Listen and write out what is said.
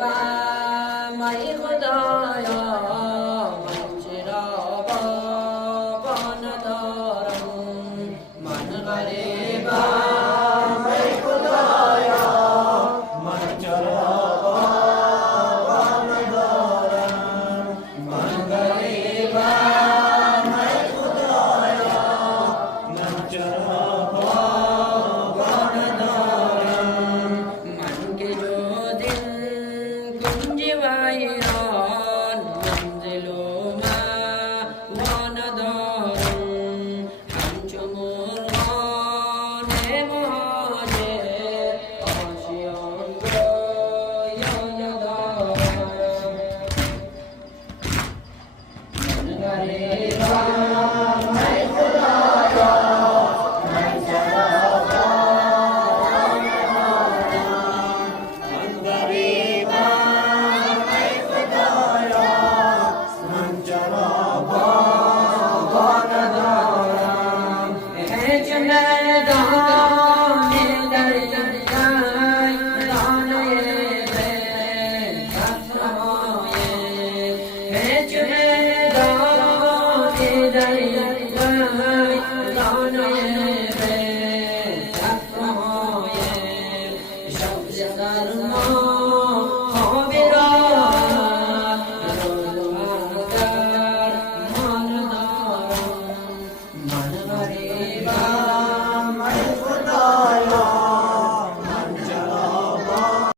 مای خدایا من چرا بابا ندارم من غریبم ای خدایا من چرا بابا ندارم من غریبم ای خدایا من چرا بابا ندارم من که جو दिन कुंज वायरा